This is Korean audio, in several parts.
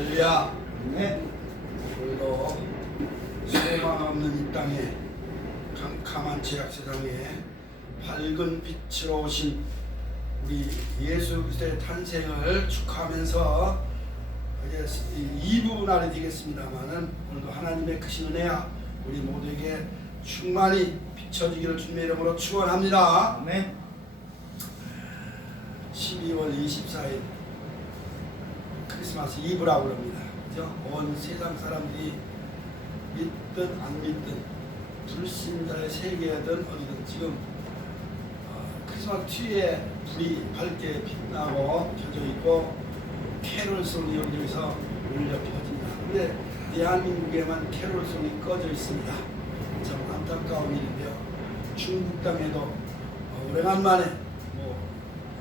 할렐루야. 네. 오늘도 소망 없는 이 땅에 캄캄한 죄악 세상에 밝은 빛으로 오신 우리 예수 그리스도의 탄생을 축하하면서 이제 2부 날이 되겠습니다만은 오늘도 하나님의 크신 은혜야 우리 모두에게 충만히 비춰지기를 주님의 이름으로 축원합니다. 네. 12월 24일 크리스마스 이브라고 그럽니다. 그죠? 온 세상 사람들이 믿든 안 믿든 불신자의 세계든 어디든 지금 크리스마스 트리에 불이 밝게 빛나고 켜져 있고 캐롤송이 여기저기서 울려 펴집니다. 근데 대한민국에만 캐롤송이 꺼져 있습니다. 참 안타까운 일인데요. 중국 땅에도 오래간만에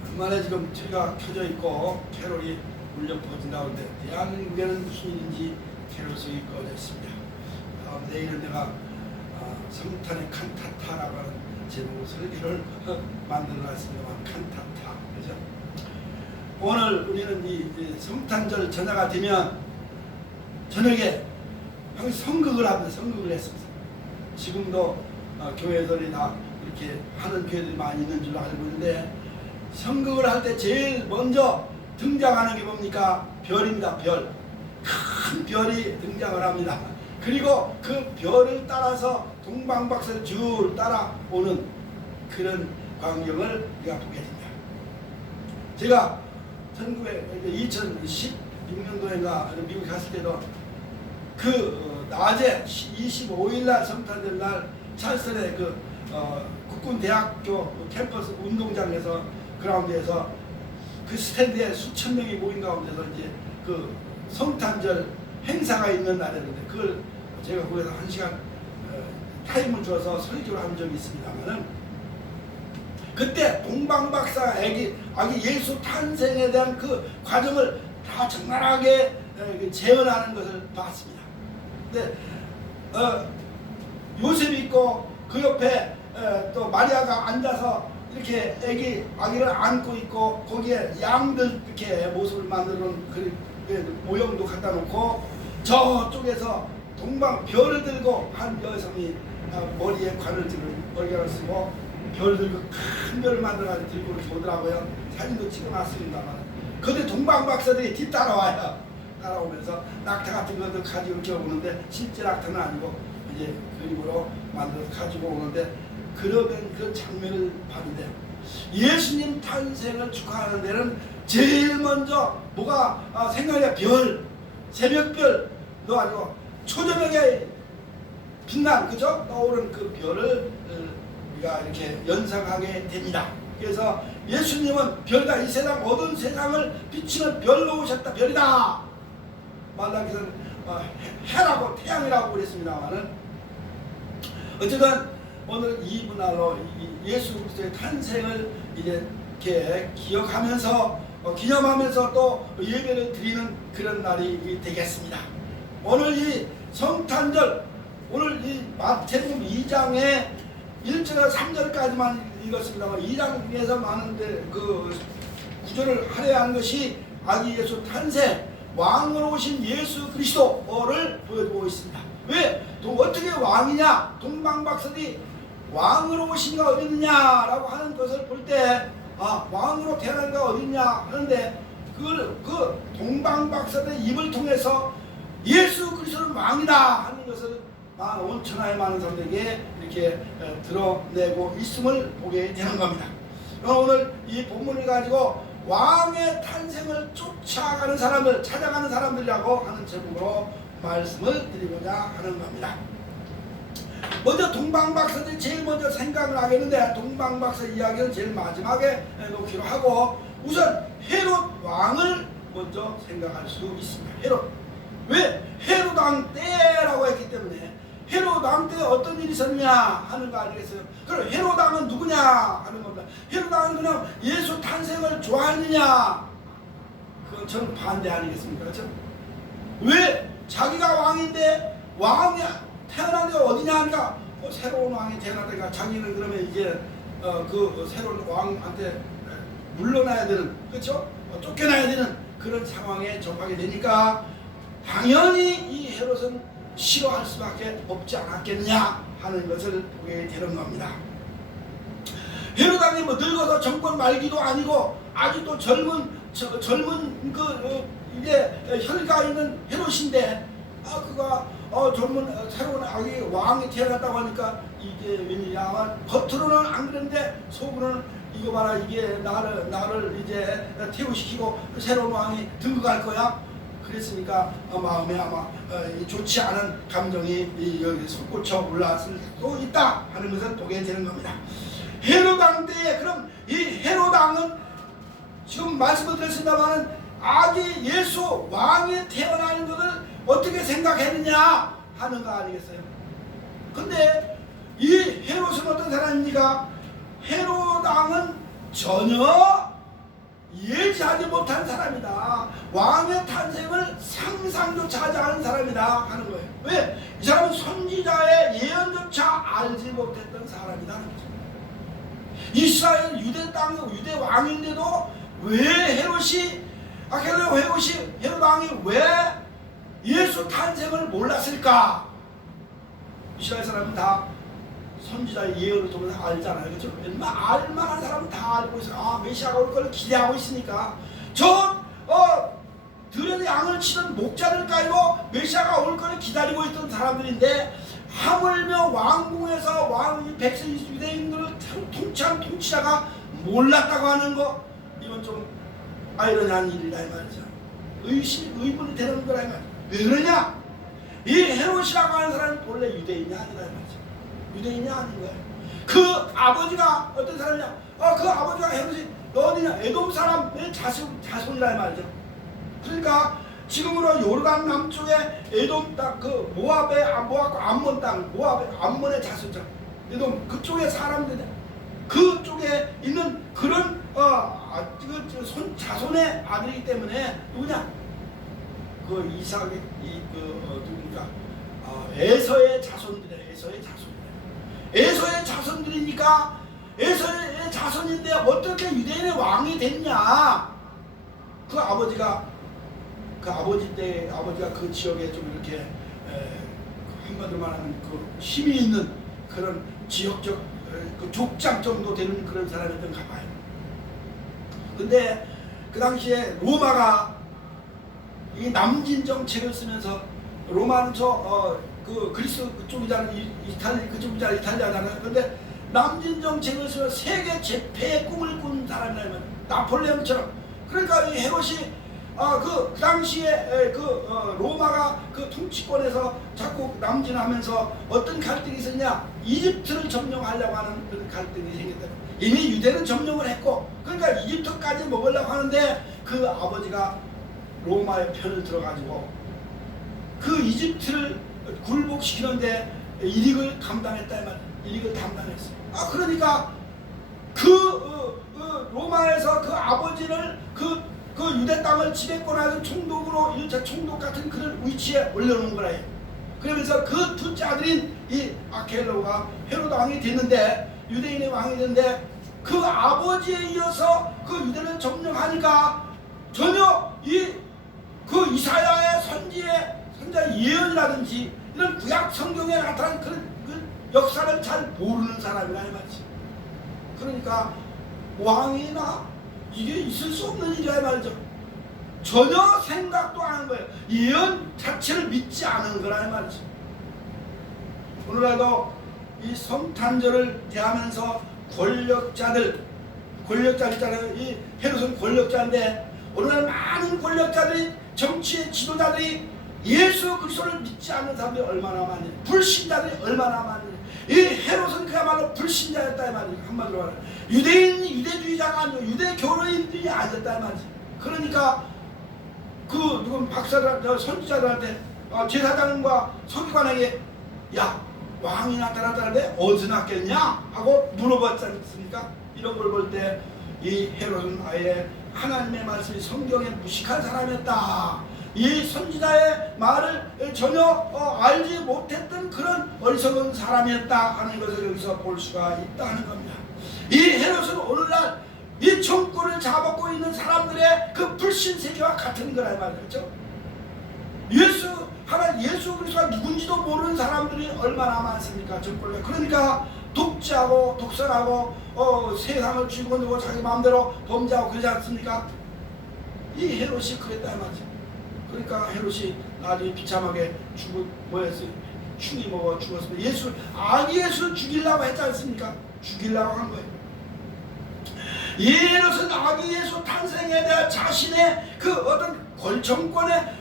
간만에 지금 트리가 켜져 있고 캐롤이 울려 퍼진다고 하는데 대한민국에는 무슨 일인지 캐롤송이 꺼져 있습니다. 내일은 내가 성탄의 칸타타라고 하는 제목으로 설교를 만들어놨습니다만 칸타타 그죠? 오늘 우리는 이 성탄절 전야가 되면 저녁에 항상 성극을 합니다. 성극을 했습니다. 지금도 교회들이 다 이렇게 하는 교회들이 많이 있는 줄로 알고 있는데 성극을 할 때 제일 먼저 등장하는 게 뭡니까? 별입니다. 별. 큰 별이 등장을 합니다. 그리고 그 별을 따라서 동방박사를 줄 따라오는 그런 광경을 우리가 보게 됩니다. 제가 2016년도인가 미국에 갔을 때도 그 낮에 25일날 성탄절날 찰스의 국군대학교 캠퍼스 운동장에서 그라운드에서 그 스탠드에 수천 명이 모인 가운데서 이제 그 성탄절 행사가 있는 날이었는데 그걸 제가 거기서 1시간 타임을 줘서 설교를 한 적이 있습니다만은 그때 동방박사 아기 예수 탄생에 대한 그 과정을 다 적나라하게 재현하는 것을 봤습니다. 근데 요셉이 있고 그 옆에 또 마리아가 앉아서 이렇게 아기를 안고 있고 거기에 양들 이렇게 모습을 만드는 그 모형도 갖다 놓고 저쪽에서 동방 별을 들고 한 여성이 머리에 관을 쓰고 별 들고 큰 별을 만들어가지고 들고 이렇게 오더라고요. 사진도 찍어놨습니다만 그때 동방박사들이 뒤따라와요. 따라오면서 낙타 같은 것도 가지고 이렇게 오는데 실제 낙타는 아니고 이제 그림으로 만들어서 가지고 오는데 그러면 그 장면을 봤는데 예수님 탄생을 축하하는 데는 제일 먼저 뭐가 생각나냐? 별, 새벽별도 아니고 초저녁에 빛난 그죠? 떠오른 그 별을 우리가 이렇게 연상하게 됩니다. 그래서 예수님은 별이다. 이 세상 모든 세상을 비추는 별로 오셨다. 별이다. 말라기서는 해라고 태양이라고 그랬습니다만은 어쨌든 오늘 이분할로 예수 그리스도의 탄생을 이제 이렇게 기억하면서 기념하면서 또 예배를 드리는 그런 날이 되겠습니다. 오늘 이 성탄절 오늘 이 마태복음 2장의 1절에서 3절까지만 읽었습니다만 2장에서 많은데 그 구절을 할애한 것이 아기 예수 탄생 왕으로 오신 예수 그리스도를 보여주고 있습니다. 왜? 또 어떻게 왕이냐? 동방박사들이 왕으로 오신 가 어디 있느냐라고 하는 것을 볼 때 왕으로 태어난 가 어디 있냐 하는데 그 동방박사들의 입을 통해서 예수 그리스도는 왕이다 하는 것을 온 천하의 많은 사람들에게 이렇게 드러내고 있음을 보게 되는 겁니다. 오늘 이 본문을 가지고 왕의 탄생을 쫓아가는 사람들, 찾아가는 사람들이라고 하는 제목으로 말씀을 드리고자 하는 겁니다. 먼저 동방박사들이 제일 먼저 생각을 하겠는데 동방박사 이야기는 제일 마지막에 놓기로 하고 우선 헤롯 왕을 먼저 생각할 수 있습니다. 헤롯. 왜? 헤롯 왕 때라고 했기 때문에 헤롯 왕 때 어떤 일이 있었냐 하는 거 아니겠어요? 그럼 헤롯 왕은 누구냐 하는 겁니다. 헤롯 왕은 그냥 예수 탄생을 좋아하느냐? 그건 저는 반대 아니겠습니까? 그렇죠? 왜? 자기가 왕인데 왕이 태어난 데가 어디냐 하니까 새로운 왕이 태어났다니까 자기는 그러면 이제 그 새로운 왕한테 물러나야 되는 그렇죠? 쫓겨나야 되는 그런 상황에 접하게 되니까 당연히 이 헤롯은 싫어할 수밖에 없지 않았겠냐 하는 것을 보게 되는 겁니다. 헤롯 왕이 뭐 늙어서 정권 말기도 아니고 아주 또 젊은 이제 혈가 있는 헤롯인데 그가 젊은 새로운 아기 왕이 태어났다고 하니까 이게 웬일이야. 겉으로는 안 그런데 속으로는 이거 봐라, 이게 나를 이제 퇴우시키고 새로운 왕이 등극할 거야. 그랬으니까 마음에 아마 좋지 않은 감정이 여기 솟구쳐 올라왔을 수도 있다 하는 것을 보게 되는 겁니다. 헤롯 왕 때에 그럼 이 헤롯 왕은 지금 말씀을 드렸습니다만 아기 예수 왕이 태어나는 것을 어떻게 생각했느냐 하는 거 아니겠어요? 근데 이 헤롯은 어떤 사람입니까? 헤롯 왕은 전혀 예지하지 못한 사람이다. 왕의 탄생을 상상조차 하지 않은 사람이다 하는 거예요. 왜? 이 사람은 선지자의 예언조차 알지 못했던 사람이라는 거죠. 이스라엘 유대 땅 유대 왕인데도 왜 헤롯이 헤롯 왕이 왜 예수 탄생을 몰랐을까? 이스라엘 사람은 다 선지자의 예언을 통해서 알잖아요. 그렇죠? 알만한 사람은 다 알고 있어요. 메시아가 올 걸 기대하고 있으니까. 들의 양을 치던 목자를 깔고 메시아가 올 걸 기다리고 있던 사람들인데 하물며 왕궁에서 백성 유대인들을 통치한 통치자가 몰랐다고 하는 거, 이건 좀 아이러니한 일이다 이 말이죠. 의문이 되는 거라 이 말이죠. 왜 그러냐? 이 헤롯이라고 하는 사람은 본래 유대인이 아니라 이 말이죠. 유대인이 아닌 거예요. 그 아버지가 어떤 사람이냐? 그 아버지가 헤롯이 어디냐? 에돔 사람의 자손이라 이 말이죠. 그러니까 지금으로 요르단 남쪽에 에돔 땅, 그 모압의 암몬 땅, 모압의 암몬의 자손자, 에돔 그쪽의 사람들, 그쪽에 있는 그런 자손의 아들이기 때문에 누구냐? 그 이삭의 누구니까? 에서의 자손들이에요. 에서의 자손들이니까 에서의 자손인데 어떻게 유대인의 왕이 됐냐? 그 아버지가 그 지역에 좀 이렇게 한마디로 말하면 그 힘이 있는 그런 지역적 그 족장 정도 되는 그런 사람이었던가 봐요. 근데 그 당시에 로마가 이 남진 정책을 쓰면서, 로마는 그 그리스 그쪽이잖아요. 이탈리 그쪽이잖아요. 이탈리아잖아요. 근데 남진 정책을 쓰면서 세계 제패의 꿈을 꾼 사람이라면 나폴레옹처럼. 그러니까 이 헤롯이 그 당시에 로마가 그 통치권에서 자꾸 남진하면서 어떤 갈등이 있었냐? 이집트를 점령하려고 하는 그런 갈등이 생겼다. 이미 유대는 점령을 했고, 그러니까 이집트까지 먹으려고 하는데 그 아버지가 로마의 편을 들어가지고 그 이집트를 굴복시키는데 일익을 감당했다 이 말이야. 일익을 담당했어. 그러니까 로마에서 그 아버지를 그 유대 땅을 지배권하는 총독으로 1차 총독 같은 그런 위치에 올려놓은 거라 해. 그러면서 그 둘째 아들인 이 아켈로가 헤롯 왕이 됐는데, 유대인의 왕이 됐는데, 그 아버지에 이어서 그 유대를 점령하니까 전혀 그 이사야의 선자 예언이라든지 이런 구약 성경에 나타난 그런 역사를 잘 모르는 사람이라 이 말이지. 그러니까 왕이나 이게 있을 수 없는 일이라 이 말이죠. 전혀 생각도 안 하는 거예요. 예언 자체를 믿지 않은 거라 이 말이죠. 오늘날도 이 성탄절을 대하면서 권력자들 있잖아요. 이 헤롯은 권력자인데 오늘날 많은 권력자들이, 정치의 지도자들이 예수 그리스도를 믿지 않는 사람들이 얼마나 많이, 불신자들이 얼마나 많이. 이 헤롯은 그야말로 불신자였다 이 말이죠. 한마디로 말하면 유대주의자가 아니고 유대교로인들이 아니었다 이 말이죠. 그러니까 누군 선지자들한테 제사장과 서기관에게 야, 왕이 나타났다는데 어디서 났겠냐 하고 물어봤지 않습니까? 이런 걸 볼 때 이 헤롯은 아예 하나님의 말씀이 성경에 무식한 사람이었다. 이 선지자의 말을 전혀 알지 못했던 그런 어리석은 사람이었다 하는 것을 여기서 볼 수가 있다는 겁니다. 이 헤롯은 오늘날 이 정권을 잡아먹고 있는 사람들의 그 불신 세계와 같은 거라 말이죠. 예수 그리스도가 누군지도 모르는 사람들이 얼마나 많습니까? 정권에. 그러니까 독재하고 독선하고 세상을 쥐고 자기 마음대로 범죄하고 그러지 않습니까? 이 헤롯이 그랬다 말이죠. 그러니까 헤롯이 나중에 비참하게 충이 먹어 죽었습니다. 아기 예수를 죽이려고 했지 않습니까? 죽이려고 한 거예요. 헤롯은 아기 예수 탄생에 대한 자신의 그 어떤 정권에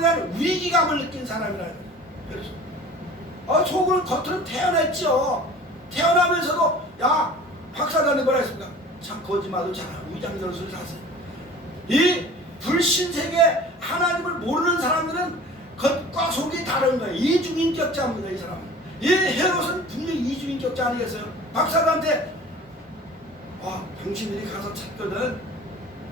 대한 위기감을 느낀 사람이라는 거예요. 속으로 겉으로 태어났죠. 태어나면서도 야 박사장님 뭐라 했습니까? 참 거짓말도 잘하고 위장전술을 하세요. 이 불신세계 하나님을 모르는 사람들은 겉과 속이 다른 거예요. 이중인격자입니다. 이 사람은. 이 헤롯은 분명히 이중인격자 아니겠어요? 박사장한테 당신들이 가서 찾거든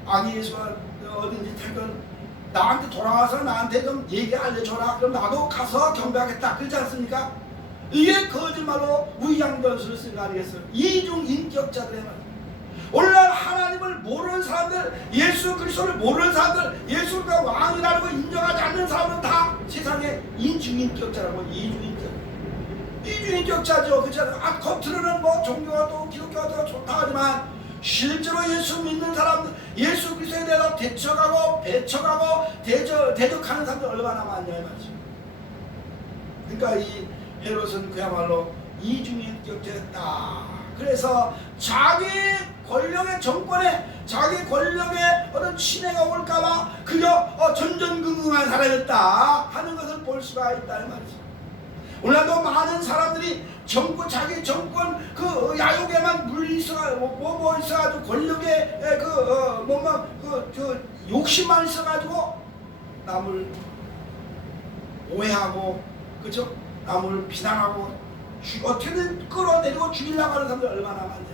아기 예수가 어딘지 찾거든 나한테 돌아와서 나한테 좀 얘기 알려줘라. 그럼 나도 가서 경배하겠다. 그렇지 않습니까? 이게 거짓말로 위장전술을 쓴 거 아니겠어요? 이중인격자들의 말. 오늘날 하나님을 모르는 사람들, 예수 그리스도를 모르는 사람들, 예수가 왕이라고 인정하지 않는 사람은 다 세상에 이중인격자라고. 이중인격자죠. 그렇잖아요. 겉으로는 뭐 종교가 또 기독교가 더 좋다 하지만 실제로 예수 믿는 사람들, 예수 그리스도에 대해서 대적하고 배척하고 대적하는 사람들 얼마나 많냐 이 말이죠. 그러니까 이 헤롯은 그야말로 이중인격자였다. 그래서 자기 권력의 정권에 자기 권력의 어떤 침해가 올까봐 그저 전전긍긍한 사람이었다 하는 것을 볼 수가 있다는 말이죠. 오늘도 많은 사람들이 자기 정권 그 야욕에만 물리있어가지고 있어가지고 권력에 욕심만 있어가지고 남을 오해하고 그죠? 남을 비난하고 어떻게든 끌어내리고 죽이려고 하는 사람들 얼마나 많아요.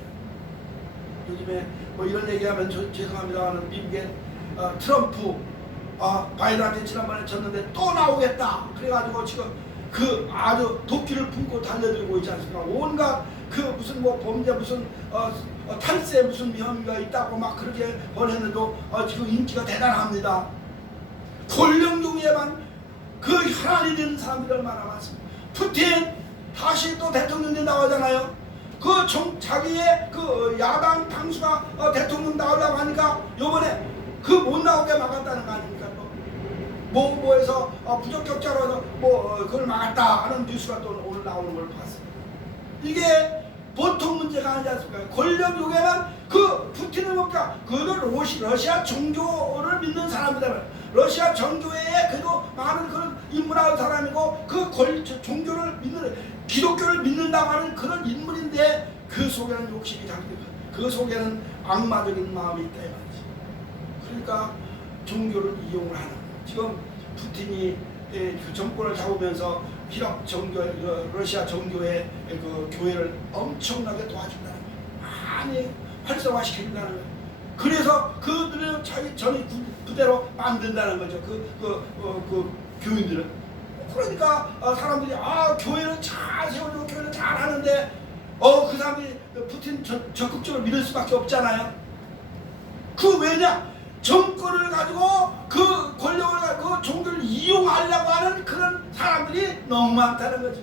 요즘에 뭐 이런 얘기하면 죄송합니다만 미국의 트럼프 바이든한테 지난번에 졌는데 또 나오겠다 그래가지고 지금 그 아주 도끼를 품고 달려들고 있지 않습니까? 온갖 그 무슨 뭐 범죄 무슨 탈세 무슨 혐의가 있다고 막 그렇게 번했는데도 지금 인기가 대단합니다. 권력용에만 그 혈안이 되는 사람들이 얼마나 많습니다. 푸틴 다시 또 대통령 된다고 하잖아요. 자기의 그 야당 당수가 대통령 나오려고 하니까 요번에 그 못 나오게 막았다는 거 아닙니까? 뭐에서 부적격자로 해서 그걸 막았다 하는 뉴스가 또 오늘 나오는 걸 봤습니다. 이게 보통 문제가 아니지 않습니까? 권력 요괴만 그 푸틴을 뭡니까? 그도 러시아 종교를 믿는 사람들이다. 러시아 종교에 그래도 많은 그런 인물한 사람이고 종교를 믿는 기독교를 믿는다고 하는 그런 인물인데 그 속에는 욕심이 담기고 그 속에는 악마적인 마음이 있다 이 말이지. 그러니까 종교를 이용을 하는 거예요. 지금 푸틴이 그 정권을 잡으면서 러시아 정교의 그 교회를 엄청나게 도와준다는 거예요. 많이 활성화시킨다는 거예요. 그래서 그들을 자기 전의 부대로 만든다는 거죠. 그 교인들은. 그러니까 사람들이 교회는 잘 세워주고 교회는 잘 하는데 그 사람들이 푸틴 적극적으로 믿을 수밖에 없잖아요. 왜냐? 정권을 가지고 그 권력을 가지고 그 종교를 이용하려고 하는 그런 사람들이 너무 많다는 거죠.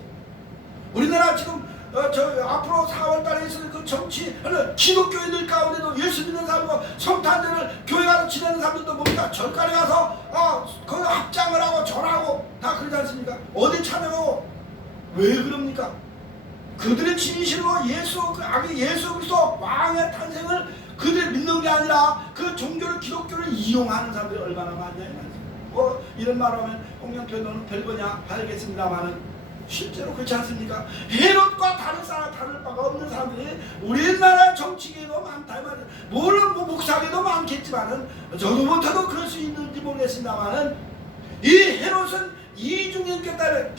우리나라 지금 앞으로 4월달에 있을 그 정치하는 기독교인들 가운데도 예수 믿는 사람과 성탄절을 교회 가서 지내는 사람들도 뭡니까? 절간에 가서 거기 합장을 하고 절하고 다 그러지 않습니까? 어디 찾아가고 왜 그럽니까? 그들의 진실로 아기 예수 그리스도 왕의 탄생을 그들 믿는 게 아니라 그 종교를 기독교를 이용하는 사람들이 얼마나 많냐 이 말이죠. 이런 말을 하면 홍영표 너는 별거냐 알겠습니다만은 실제로 그렇지 않습니까? 헤롯과 다를 바가 없는 사람들이 우리나라 정치계도 많다 이 말이죠. 물론 목사계도 많겠지만은 저도 못해도 그럴 수 있는지 모르겠습니다만은 이 헤롯은 이중인격자를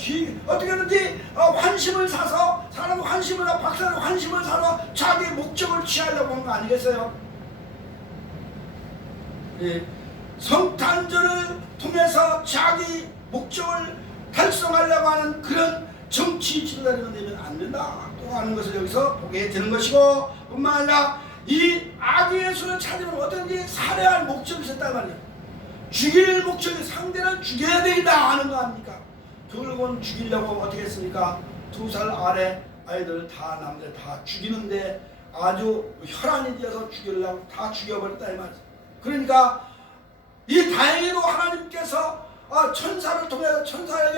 어떻게든지 환심을 사서 박사는 환심을 사서 자기 목적을 취하려고 한 거 아니겠어요? 성탄절을 통해서 자기 목적을 달성하려고 하는 그런 정치 지도자가 되면 안 된다고 하는 것을 여기서 보게 되는 것이고 뿐만 아니라 이 아기 예수를 찾으면 어떤지 살해할 목적이 있었단 말이에요. 죽일 목적이 상대를 죽여야 되겠다 하는 거 아닙니까? 결국은 죽이려고 어떻게 했습니까? 2살 아래 아이들 다 남들 다 죽이는데 아주 혈안이 되어서 죽이려고 다 죽여버렸다 이 말이죠. 그러니까 이 다행히도 하나님께서 천사를 통해서 천사가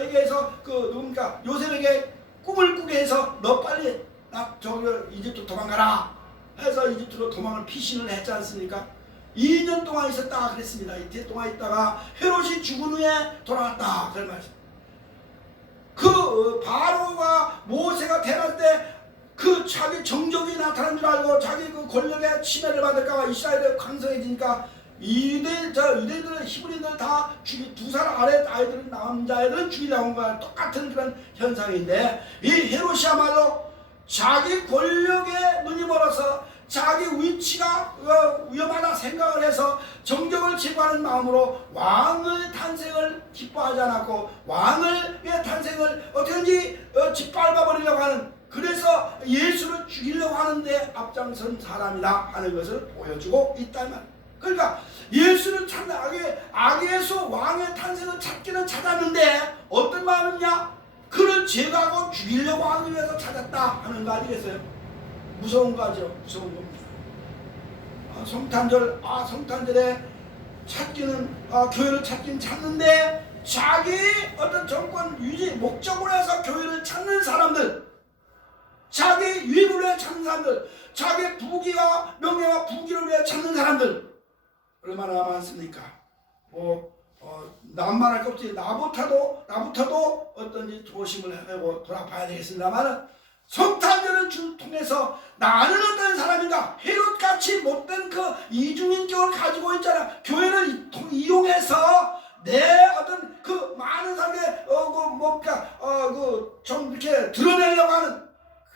얘기해서 누굽니까 요셉에게 꿈을 꾸게 해서 너 빨리 저기 이집트 도망가라 해서 이집트로 도망을 피신을 했지 않습니까? 2년 동안 있었다 그랬습니다. 이태 동안 있다가 헤롯이 죽은 후에 돌아왔다 그런 말이죠. 그 바로가 모세가 태어날 때 그 자기 정적이 나타난 줄 알고 자기 그 권력의 침해를 받을까봐 이스라엘이 강성해지니까 유대인들은 히브리인들 다 죽이 2살 아래 아이들은 남자애들은 죽이려고 한 거야. 똑같은 그런 현상인데 이 헤롯이야말로 자기 권력에 눈이 멀어서 자기 위치가 위험하다 생각을 해서 정적을 제거하는 마음으로 왕의 탄생을 기뻐하지 않았고 왕의 탄생을 어떻게든지 짓밟아버리려고 하는 그래서 예수를 죽이려고 하는데 앞장선 사람이다 하는 것을 보여주고 있다면 그러니까 예수를 찾는 악에서 왕의 탄생을 찾기는 찾았는데 어떤 마음이냐? 그를 제거하고 죽이려고 하기 위해서 찾았다 하는 거 아니겠어요? 무서운 거죠. 무서운 겁니다. 성탄절에 찾기는 교회를 찾긴 찾는데 자기 어떤 정권 유지 목적으로 해서 교회를 찾는 사람들 자기 유익을 위해 찾는 사람들 자기 부귀와 명예와 부귀를 위해 찾는 사람들 얼마나 많습니까? 남만 할 것 없지 나부터도 어떤지 조심을 하고 돌아봐야 되겠습니다만 성탄절을 통해서 나는 어떤 사람인가 헤롯같이 못된 그 이중인격을 가지고 있잖아. 교회를 이용해서 내 어떤 그 많은 사람의 좀 이렇게 드러내려고 하는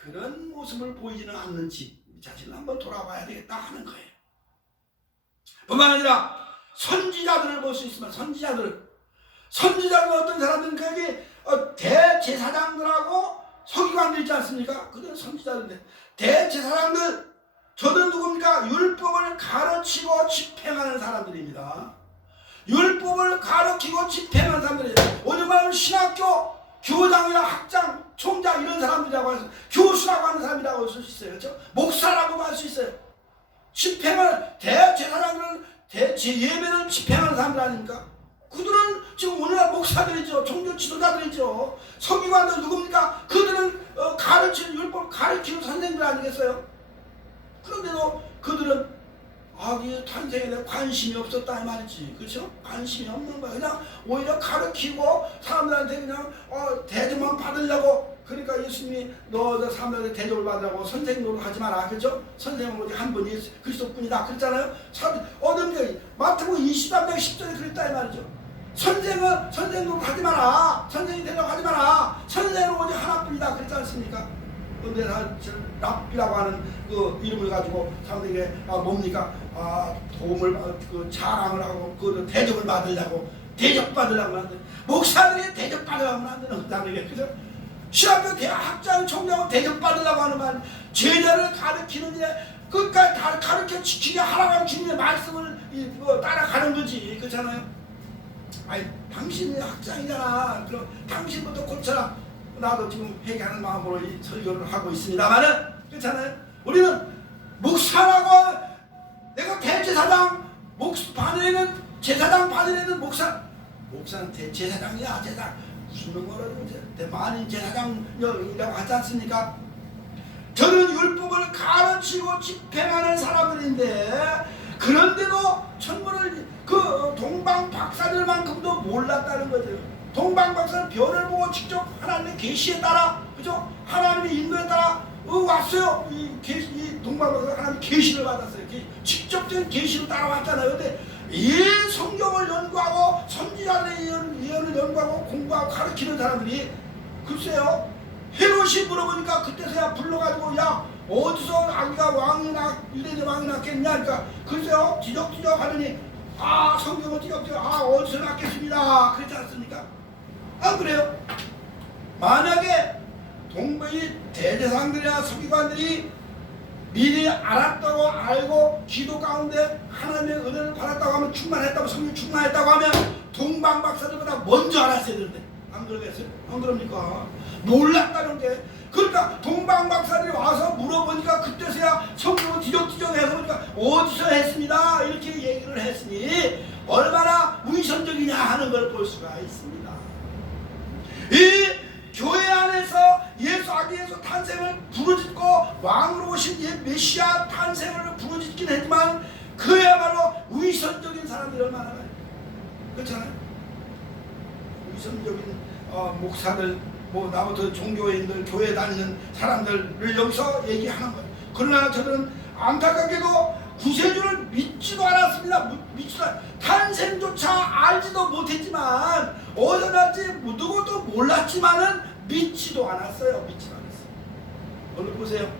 그런 모습을 보이지는 않는지 자신을 한번 돌아봐야 되겠다 하는 거예요. 뿐만 아니라 선지자들을 볼 수 있으면 선지자들은 어떤 사람들은 거기 대제사장들하고 서기관들 있지 않습니까? 그들은 선지자들인데 대제사장들 저들은 누굽니까? 율법을 가르치고 집행하는 사람들입니다. 율법을 가르치고 집행하는 사람들이에요. 오늘 말하면 신학교 교장이나 학장, 총장 이런 사람들이라고 해서 교수라고 하는 사람이라고 할 수 있어요. 그렇죠? 목사라고 할 수 있어요. 집행을 대제사장들은 예배를 집행하는 사람들 아닙니까? 그들은 지금 오늘날 목사들이죠. 종교 지도자들이죠. 서기관들 누굽니까? 그들은 가르치는 율법 가르치는 선생들 아니겠어요? 그런데도 그들은 악의 탄생에 대해 관심이 없었다 이 말이지. 그렇죠? 관심이 없는 거야. 그냥 오히려 가르치고 사람들한테 그냥 대접만 받으려고. 그러니까 예수님이 너 사람들한테 대접을 받으라고 선생 노릇 하지 마라. 그렇죠? 선생은 오직 한 분이 그리스도뿐이다. 그랬잖아요. 마태복음 23장 10절에 그랬다 이 말이죠. 선생 노릇 하지 마라. 선생이 되려고 하지 마라. 선생은 오직 하나뿐이다. 그랬지 않습니까? 근데 랍비라고 하는 그 이름을 가지고 사람들에게 뭡니까? 도움을 자랑을 하고 그 대접을 받으려고 대접받으려고 하는데 목사들이 대접받으려고 하는 거잖아요. 그죠? 신학교 대학 학장 총장은 대접받으려고 하는 말 제자를 가르치는데 끝까지 가르쳐 지키게 하라고 하는 주님의 말씀을 따라가는 거지. 그렇잖아요? 아니 당신이 학장이잖아. 그럼 당신부터 고쳐라. 나도 지금 회개하는 마음으로 이 설교를 하고 있습니다만은 그렇잖아요. 우리는 목사라고 내가 대제사장 받으려는 제사장 받으려는 목사는 대제사장이야. 제사장 무슨 거라고 대만인 제사장이라고 하지 않습니까? 저는 율법을 가르치고 집행하는 사람들인데 그런데도 천문을 그 동방 박사들만큼도 몰랐다는 거죠. 동방 박사는 별을 보고 직접 하나님의 계시에 따라 그죠? 하나님의 인도에 따라 왔어요. 이 동방 박사가 하나님의 계시를 받았어요. 직접적인 계시를 따라왔잖아요. 근데 이 성경을 연구하고 선지자들의 예언을 연구하고 공부하고 가르치는 사람들이 글쎄요. 헤롯이 물어보니까 그때서야 불러가지고 야 어디서 아기가 왕이나 유대인의 왕이 낳겠냐 그러니까 글쎄요. 지적지적 하더니 성경은 지적지적 어디서 낳겠습니다. 그렇지 않습니까? 안 그래요? 만약에 동방의 대제사장들이나 서기관들이 미리 알았다고 알고 기도 가운데 하나님의 은혜를 받았다고 하면 충만했다고 성령 충만했다고 하면 동방박사들보다 먼저 알았어야 되는데 안 그러겠어요? 안 그럽니까? 몰랐다는 게 그러니까 동방박사들이 와서 물어보니까 그때서야 성경을 뒤적뒤적 해서 보니까 어디서 했습니다 이렇게 얘기를 했으니 얼마나 위선적이냐 하는 걸 볼 수가 있습니다. 이 교회 안에서 예수 아기 예수 탄생을 부르짖고 왕으로 오신 예 메시아 탄생을 부르짖긴 했지만 그야말로 위선적인 사람들이 얼마나 많아요. 그렇잖아요. 위선적인 목사들 뭐 나부터 종교인들 교회 다니는 사람들을 여기서 얘기하는 거예요. 그러나 저는 안타깝게도 구세주를 믿지도 않았습니다. 믿지도 탄생조차 알지도 못했지만 어디서 날지 누구도 몰랐지만은 믿지도 않았어요. 믿지도 않았어요. 오늘 보세요.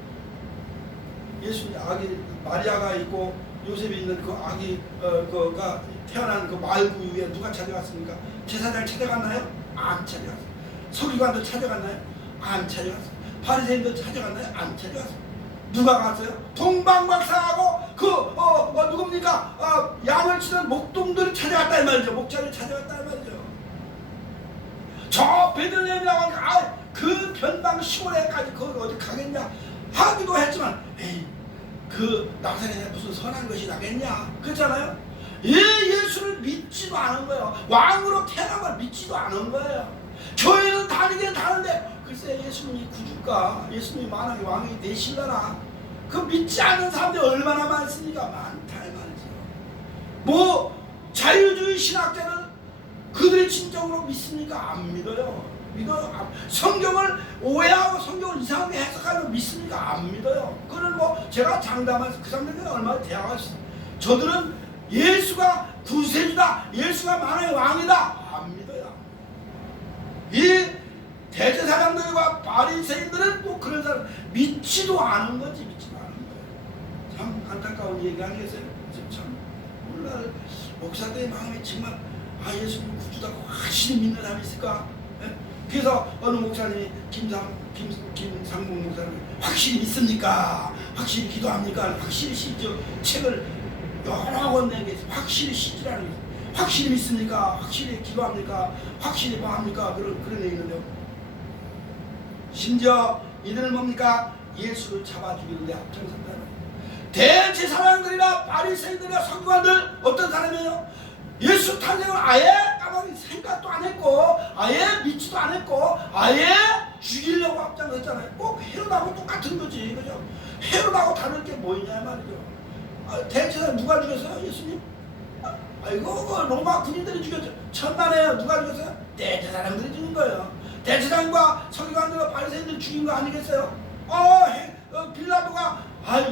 예수님 아기 마리아가 있고 요셉이 있는 그 아기 그가 태어난 그 마을구유에 누가 찾아갔습니까? 제사장을 찾아갔나요? 안 찾아갔어요. 서기관도 찾아갔나요? 안 찾아갔어요. 바리새인도 찾아갔나요? 안 찾아갔어요. 누가 갔어요? 동방박사하고 누굽니까? 양을 치는 목동들이 찾아갔다 이 말이죠. 목자를 찾아갔다 이 말이죠. 저 베들레헴이라고 하니까 그 변방 시골에까지 거기 어디 가겠냐 하기도 했지만 에이 그 나사렛에 무슨 선한 것이 나겠냐 그렇잖아요. 예수를 믿지도 않은 거예요. 왕으로 태어난 걸 믿지도 않은 거예요. 교회는 다니긴 다는데 글쎄 예수님이 구주가 예수님이 만약에 왕이 되실라나 그 믿지 않는 사람들이 얼마나 많습니까? 많다 이 말이죠. 뭐 자유주의 신학자는 그들이 진정으로 믿습니까? 안 믿어요. 믿어요. 성경을 오해하고 성경을 이상하게 해석하면 믿습니까? 안 믿어요. 그걸 뭐 제가 장담해서 그 사람들이 얼마나 대화가 있어요. 저들은 예수가 구세주다 예수가 만왕의 왕이다 안 믿어요. 이 대제사장들과 바리새인들은 또 그런 사람 믿지도 않은 거지. 믿지도 않은 거예요. 참 안타까운 얘기 아니겠어요? 참 오늘날 목사들의 마음이 정말 예수님 구주다고 확실히 믿는 사람이 있을까? 네? 그래서 어느 목사님이 김상봉 목사님 확실히 믿습니까? 확실히 기도합니까? 확실히 시죠. 책을 여러 권 내게 확실히 시지라는 게 확실히 믿습니까? 확실히 기도합니까? 확실히 뭐 합니까? 그런 얘기 있는데요. 심지어 이들은 뭡니까? 예수를 잡아 죽이는데 앞장섰다. 대제사장들이나 바리새인들이나 서기관들 어떤 사람이에요? 예수 탄생을 아예 까마귀 생각도 안 했고 아예 믿지도 안 했고 아예 죽이려고 앞장섰잖아요. 꼭 헤롯하고 똑같은 거지. 그죠? 헤롯하고 다를 게 뭐 있냐 말이죠. 대제사장 누가 죽였어요? 예수님? 이거 로마 군인들이 죽였죠. 천만에요. 누가 죽였어요? 대제사장들이 죽인 거예요. 대제사장과 서기관들과 바리새인들이 죽인 거 아니겠어요? 빌라도가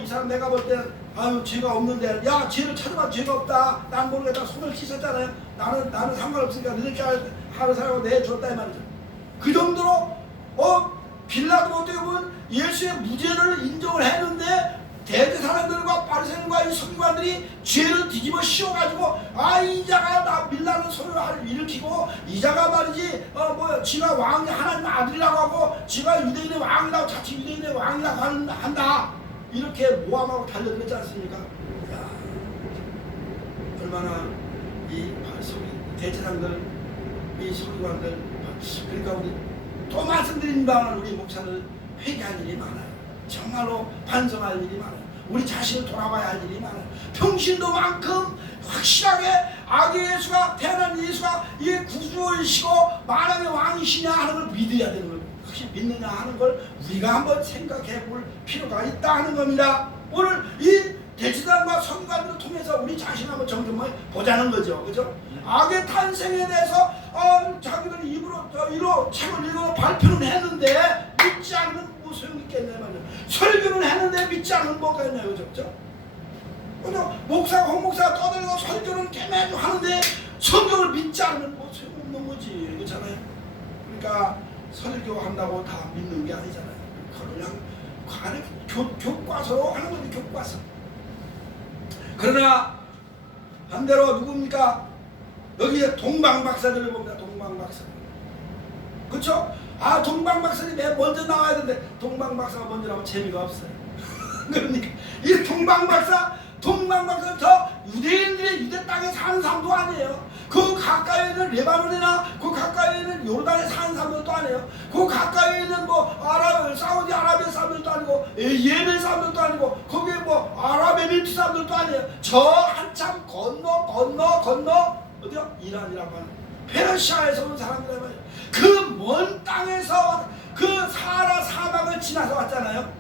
이 사람 내가 볼 때는 죄가 없는데 야 죄를 찾아봐 죄가 없다 난 모르겠다 손을 씻었잖아요. 나는 상관없으니까 너희들끼리 하는 사람을 내줬다 이 말이죠. 그 정도로 빌라도가 어떻게 보면 예수의 무죄를 인정을 했는데 대제사장들과 바리새인과 이 서기관들이 죄를 뒤집어 씌워가지고 이 자가 나 밀라는 소리를 일으키고 이 자가 말이지 지가 왕이 하나님 아들이라고 하고 지가 유대인의 왕이라고 자칫 유대인의 왕이라고 한다 이렇게 모함하고 달려들었지 않습니까? 야, 얼마나 이 대제사장들 이 서기관들 그러니까 우리 또 말씀드립니다. 우리 목사들 회개할 일이 많아요. 정말로 반성할 일이 많아요. 우리 자신을 돌아봐야 할 일이 많아요. 평신도만큼 확실하게 아기 예수가 태어난 예수가 이 구주이시고 만왕의 왕이시냐 하는 걸 믿어야 되는 거예요. 확실히 믿느냐 하는 걸 우리가 한번 생각해 볼 필요가 있다 하는 겁니다. 오늘 이 대제사장과 서기관들을 통해서 우리 자신 한번 점검해 보자는 거죠. 그죠? 악의 탄생에 대해서 자기들 입으로 책을 읽어 발표는 했는데 믿지 않는 뭐 소용있겠네 말이야. 설교는 했는데 믿지 않는 뭐가 있나요? 그죠? 목사가 홍목사가 떠들고 설교는 깨매주 하는데 성경을 믿지 않으면 뭐 소용없는 거지. 그렇잖아요? 그러니까 설교한다고 다 믿는 게 아니잖아요. 그냥 교과서로 하는 거지. 교과서. 그러나 반대로 누굽니까? 여기에 동방박사들을 봅니다. 동방박사. 그렇죠? 동방박사들이 맨 먼저 나와야 되는데 동방박사가 먼저 나오면 재미가 없어요. 그러니까 이 동방박사 저 유대인들의 유대 땅에 사는 사람도 아니에요. 그 가까이 있는 레바논이나 그 가까이 있는 요르단에 사는 사람들도 아니에요. 그 가까이 있는 뭐 사우디 아라비아 사람들도 아니고 예멘 사람들도 아니고 거기에 뭐 아랍에미리트 사람들도 아니에요. 저 한참 건너 어디요? 이란이라고 하는 페르시아에서 온 사람들이란 말이에요. 그 먼 땅에서 그 사하라 사막을 지나서 왔잖아요.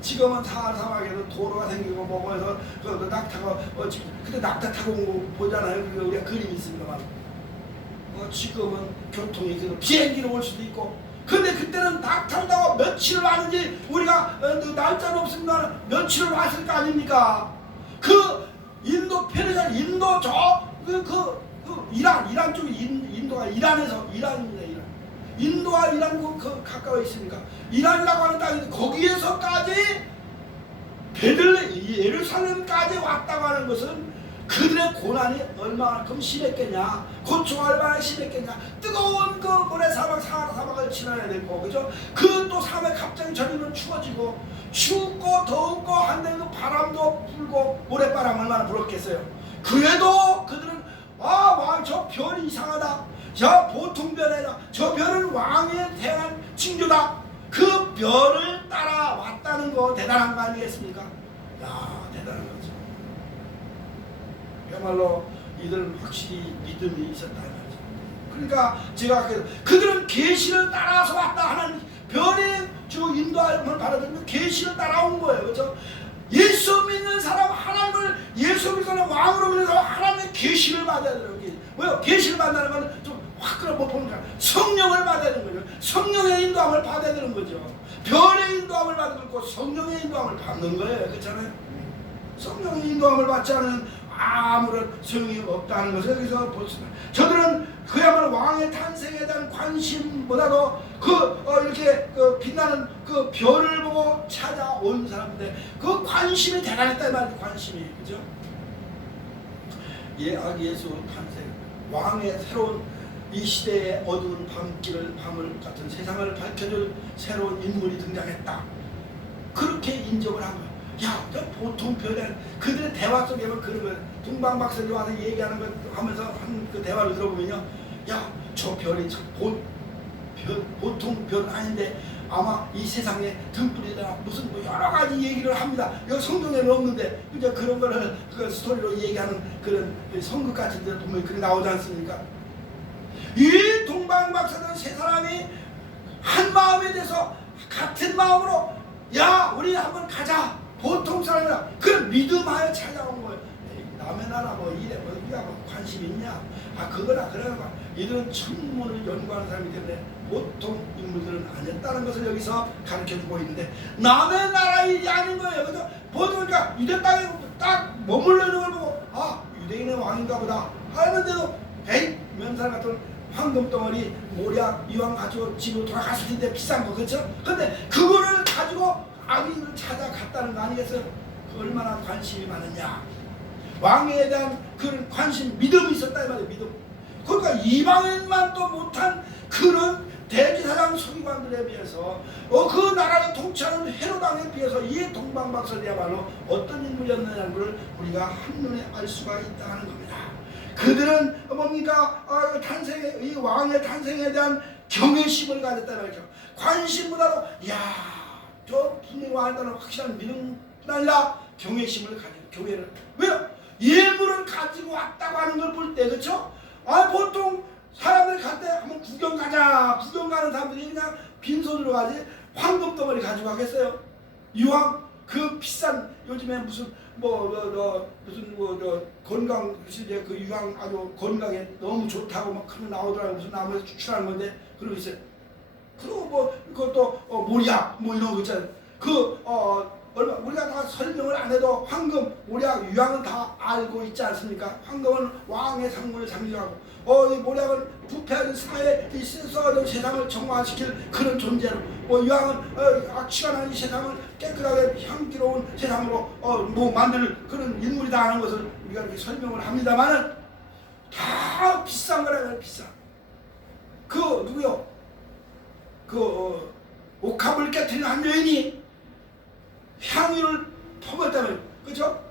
지금은 사하라 사막에도 도로가 생기고 뭐고 해서 그 낙타가 그때 낙타 타고 온 거 보잖아요. 그게 우리가 그림이 있습니다만 지금은 교통이 비행기로 올 수도 있고, 근데 그때는 낙타를 타고 며칠을 왔는지 우리가 날짜는 없습니다. 며칠을 왔을 거 아닙니까? 그 인도 페르시아 인도 이란 쪽이 인도가 이란입니다. 인도와 이란 그 가까워 있습니까? 이란이라고 하는 땅인데 거기에서까지 예루살렘까지 왔다고 하는 것은 그들의 고난이 얼마만큼 심했겠냐, 고초가 얼마나 심했겠냐. 뜨거운 그 모래사막 사하라 사막을 지나야 되고, 그죠? 그 또 사막에 갑자기 저리면 추워지고 춥고 덥고 한데 그 바람도 불고 모래바람 얼마나 불었겠어요. 그래도 그들은 저 별이 이상하다, 저 보통 별이 아니라 저 별은 왕에 대한 징조다. 그 별을 따라왔다는 거 대단한 거 아니겠습니까? 야, 대단한 거죠. 그야말로 이들은 확실히 믿음이 있었다 말이죠. 그러니까 제가 그들은 계시를 따라서 왔다 하는 별의 인도함을 받아들이면 계시를 따라온 거예요. 그렇죠? 예수 믿는 사람, 하나님을 예수 믿는 사람, 왕으로 믿는 사람, 하나님의 계시를 받아야 돼요. 왜요? 계시를 받는다는 건 좀 확 끌어못 보는 거야. 성령을 받아야 되는 거죠. 성령의 인도함을 받아야 되는 거죠. 별의 인도함을 받고 성령의 인도함을 받는 거예요. 그렇잖아요? 성령의 인도함을 받지 않은 아무런 소용이 없다는 것을 여기서 보습니다. 저들은 그야말로 왕의 탄생에 대한 관심보다도 이렇게 빛나는 그 별을 보고 찾아온 사람인데 그 관심이 대단했다 이 말이에요. 관심이, 그죠? 예수 탄생, 왕의 새로운 이 시대의 어두운 밤을 같은 세상을 밝혀줄 새로운 인물이 등장했다. 그렇게 인정을 한 거예요. 야, 저 보통 별이 그들의 대화 속에 보면 그런 거예요. 동방박사님 와서 얘기하는 거 하면서 한 그 대화를 들어보면요, 야, 저 별이 보통 별은 아닌데 아마 이 세상에 등불이나 무슨 뭐 여러 가지 얘기를 합니다. 여기 성경에는 없는데 이제 그런 거를 그 스토리로 얘기하는 그런 성극 같은 데 보면 그게 나오지 않습니까? 이 동방박사들 세 사람이 한 마음에 대해서 같은 마음으로 야, 우리 한번 가자. 보통 사람이라 그런 믿음하에 찾아온 거예요. 남의 나라 뭐 이래 뭐 우리가 뭐 관심 있냐? 그거나 그러나 이들은 천문을 연구하는 사람이기 때문에 보통 인물들은 아니었다는 것을 여기서 가르쳐주고 있는데, 남의 나라 일이 아닌 거예요. 그래서 보통 그러니까 유대 땅에 딱 머물러 있는 걸 보고 유대인의 왕인가 보다 하는데도 면살 같은 황금덩어리 모략 이왕 가지고 집으로 돌아갔을 텐데 비싼 거, 그렇죠? 근데 그거를 가지고 아비를 찾아갔다는 거 아니겠어요? 얼마나 관심이 많으냐. 왕에 대한 그런 관심, 믿음이 있었다 이 말이에요. 믿음. 그러니까 이방인만 또 못한 그런 대제사장 서기관들에 비해서 그 나라를 통치하는 헤로당에 비해서 이 동방박사들이야말로 어떤 인물이었느냐는 걸 우리가 한눈에 알 수가 있다는 겁니다. 그들은 뭡니까? 이 왕의 탄생에 대한 경외심을 가졌다 말이죠. 관심보다도 저 분명히 왕이라는 확실한 믿음뿐 아니라 경외심을 가지고, 교회를. 왜요? 예물을 가지고 왔다고 하는 걸 볼 때, 그렇죠? 보통 사람들 갈 때 한번 구경 가자. 구경 가는 사람들이 그냥 빈손으로 가지 황금덩어리 가지고 가겠어요? 이왕 그 비싼 요즘에 무슨 건강 그 유황 아주 건강에 너무 좋다고 막 그런 나오더라고. 무슨 나무에서 추출하는 건데 그러고 있어요. 그리고 그것도 모략 이런 거 있잖아요. 우리가 다 설명을 안 해도 황금, 모략, 유황은 다 알고 있지 않습니까? 황금은 왕의 상물을 상징하고, 이 모략은 부패한 사회에 있어서 세상을 정화시킬 그런 존재로, 유황은 악취가 나는 이 세상을 깨끗하게 향기로운 세상으로 만들 그런 인물이다 하는 것을 우리가 이렇게 설명을 합니다만은 다 비싼 거라고요. 비싼. 누구요? 옥합을 깨뜨린 한 여인이 향유를 퍼붓다면, 그죠?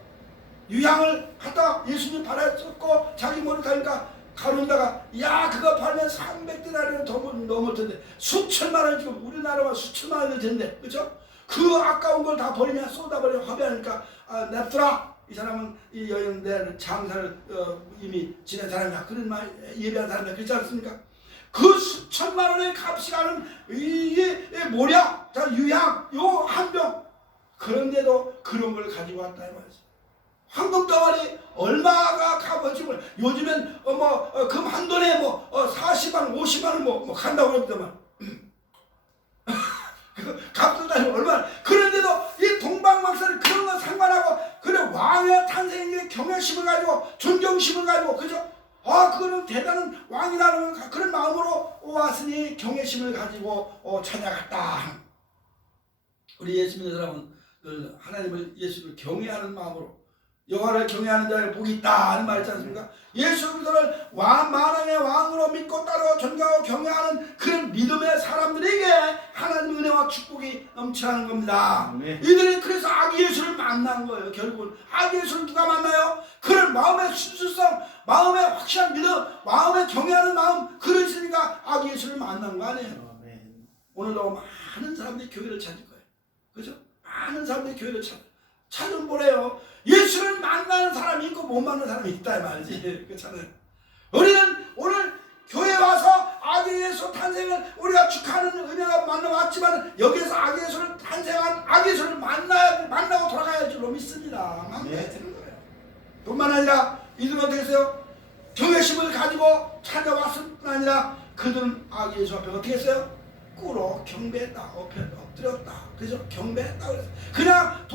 유향을 갖다 예수님 발에 쏟고 자기 머리 가니까 가로다가 야 그거 팔면 300데나리온 더 넘을 텐데, 수천만 원, 지금 우리나라만 수천만 원일 텐데, 그죠? 그 아까운 걸 다 버리면 쏟아버려 화배하니까 냅두라. 이 사람은 이 여인 내 장사를 이미 지낸 사람이야. 그런 말 예배한 사람이야. 그렇지 않습니까? 그 수천만 원의 값이 가는 이게 모략, 자 유향 요 한 병, 그런데도 그런 걸 가지고 왔다 이 말이지. 황금 덩어리 얼마가 값어치고, 요즘엔 금 한 돈에 40만 50만 원 뭐 간다고 그럽니다만 그 값도 따지면 얼마나. 그런데도 이 동방박사는 그런 거 상관하고, 그래 왕의 탄생의 경외심을 가지고 존경심을 가지고, 그죠? 그거는 대단한 왕이라는 그런 마음으로 왔으니 경외심을 가지고 찾아갔다. 우리 예수 믿는 사람은 늘 하나님을, 예수를 경외하는 마음으로, 여호와를 경외하는 자에 복이 있다 하는 말 있지 않습니까? 예수 그리스도를 만왕의 왕으로 믿고 따르고 존경하고 경외하는 그런 믿음의 사람들에게 하나님의 은혜와 축복이 넘쳐나는 겁니다. 이들이 그래서 아기 예수를 만난 거예요. 결국은 아기 예수를 누가 만나요? 그런 마음의 순수성, 마음의 확실한 믿음, 마음의 경외하는 마음, 그러시니까 아기 예수를 만난 거 아니에요. 오늘도 많은 사람들이 교회를 찾을 거예요. 그죠? 많은 사람들이 교회를 찾으면 뭐래요? 예수를 만나는 사람이 있고 못 만나는 사람이 있다 이 말이지. 그렇잖아요. 우리는 오늘 교회 와서 아기 예수 탄생을 우리가 축하하는 은혜가 만나왔지만, 여기에서 아기 예수를 탄생한 아기 예수를 만나고 돌아가야 할 줄로 믿습니다. 만나야 되는 거예요. 뿐만 아니라 이들은 어떻게 했어요? 경외심을 가지고 찾아왔을 뿐 아니라 그들은 아기 예수 앞에 어떻게 했어요? 꿇어 경배했다. 엎드렸다. 그래서 경배했다 그랬어요. 그냥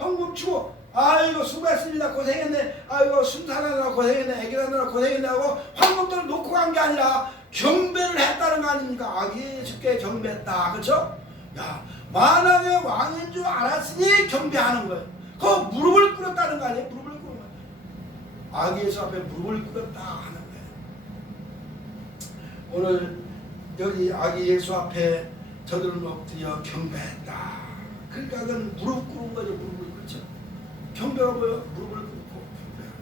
헌금 주고 아이고 수고했습니다, 고생했네, 아이고 순산하느라 고생했네, 애기 낳느라 고생했네 하고 황금돈을 놓고 간 게 아니라 경배를 했다는 거 아닙니까? 아기 예수께 경배했다. 그렇죠? 야, 만왕의 왕인 줄 알았으니 경배하는 거예요. 그 무릎을 꿇었다는 거 아니에요? 무릎을 꿇은 거예요. 아기 예수 앞에 무릎을 꿇었다 하는 거예요. 오늘 여기 아기 예수 앞에 저들은 엎드려 경배했다. 그러니까 그건 무릎 꿇은 거죠. 무릎을 꿇죠. 경배가 뭐예요? 무릎을 꿇고 경배하는.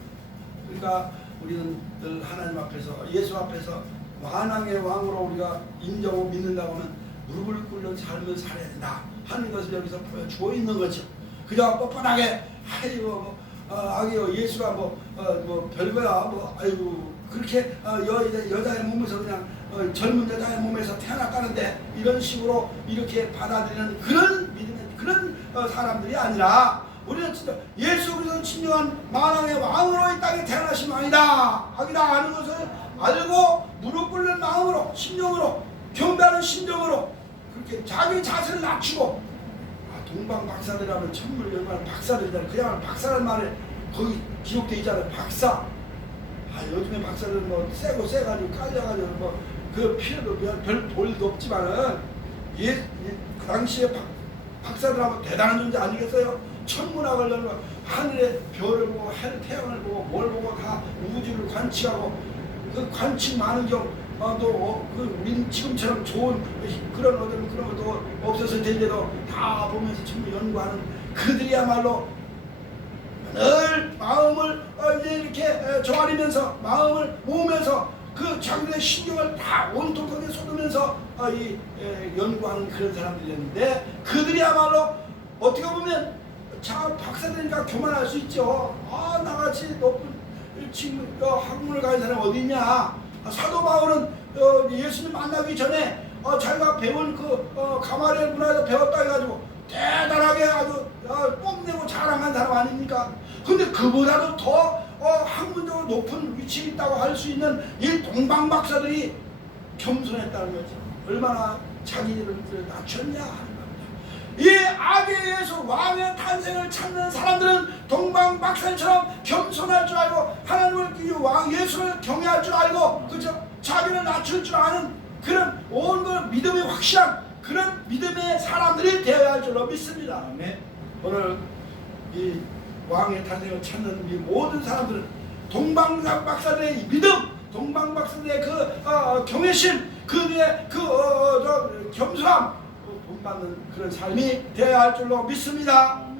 그러니까 우리는 늘 하나님 앞에서, 예수 앞에서 만왕의 왕으로 우리가 인정하고 믿는다고 하면 무릎을 꿇는 삶을 살아야 된다 하는 것을 여기서 보여주고 있는 거죠. 그저 뻔뻔하게 아이고 아기요 예수가 별거야 아이고 그렇게 여자의 몸에서 그냥 젊은 여자의 몸에서 태어났다는데 이런 식으로 이렇게 받아들이는 그런 믿음의 그런 사람들이 아니라, 우리는 진짜 예수 그리스도는 진정한 만왕의 왕으로 이 땅에 태어나신 왕이다, 아기다 하는 것을 알고 무릎 꿇는 마음으로, 심령으로, 경배하는 심정으로 그렇게 자기 자세를 낮추고, 동방 박사들이라면 천물 열반 박사들이잖아요. 그냥 박사라는 말에 거기 기록되어 있잖아요. 박사. 요즘에 박사들은 세가지고 깔려가지고 그 필요도 별 볼도 없지만은 그 당시에 박사들하고 대단한 존재 아니겠어요? 천문학을 열고 하늘의 별을 보고 태양을 보고 뭘 보고 다 우주를 관측하고, 그 관측 많은 경우도 우린 지금처럼 좋은 그런 것도 없었을 텐데도 다 보면서 전부 연구하는 그들이야말로 늘 마음을 이렇게 조아리면서 마음을 모으면서 그 자기들의 신경을 다 온통하게 쏟으면서 연구하는 그런 사람들이었는데, 그들이야말로 어떻게 보면 박사들이니까 교만할 수 있죠. 나같이 높은 지금 학문을 가진 사람이 어디 있냐. 사도 바울은 예수님 만나기 전에 자기가 배운 가마리엘 문화에서 배웠다 해가지고 대단하게 아주 뽐내고 자랑한 사람 아닙니까? 근데 그보다도 더 학문적으로 높은 위치에 있다고 할 수 있는 이 동방박사들이 겸손했다는 거죠. 얼마나 자기를 낮췄냐 하는 겁니다. 이 아기 예수 왕의 탄생을 찾는 사람들은 동방박사처럼 겸손할 줄 알고, 하나님을 왕 예수를 경외할 줄 알고, 그죠? 자기를 낮출 줄 아는 그런 온 걸 믿음이 확실한 그런 믿음의 사람들이 되어야 할 줄로 믿습니다. 오늘 이 왕의 탄생을 찾는 이 모든 사람들은 동방박사들의 믿음, 동방박사들의 그 경외심, 그들의 겸손함 받는 그런 삶이 되어야 할 줄로 믿습니다.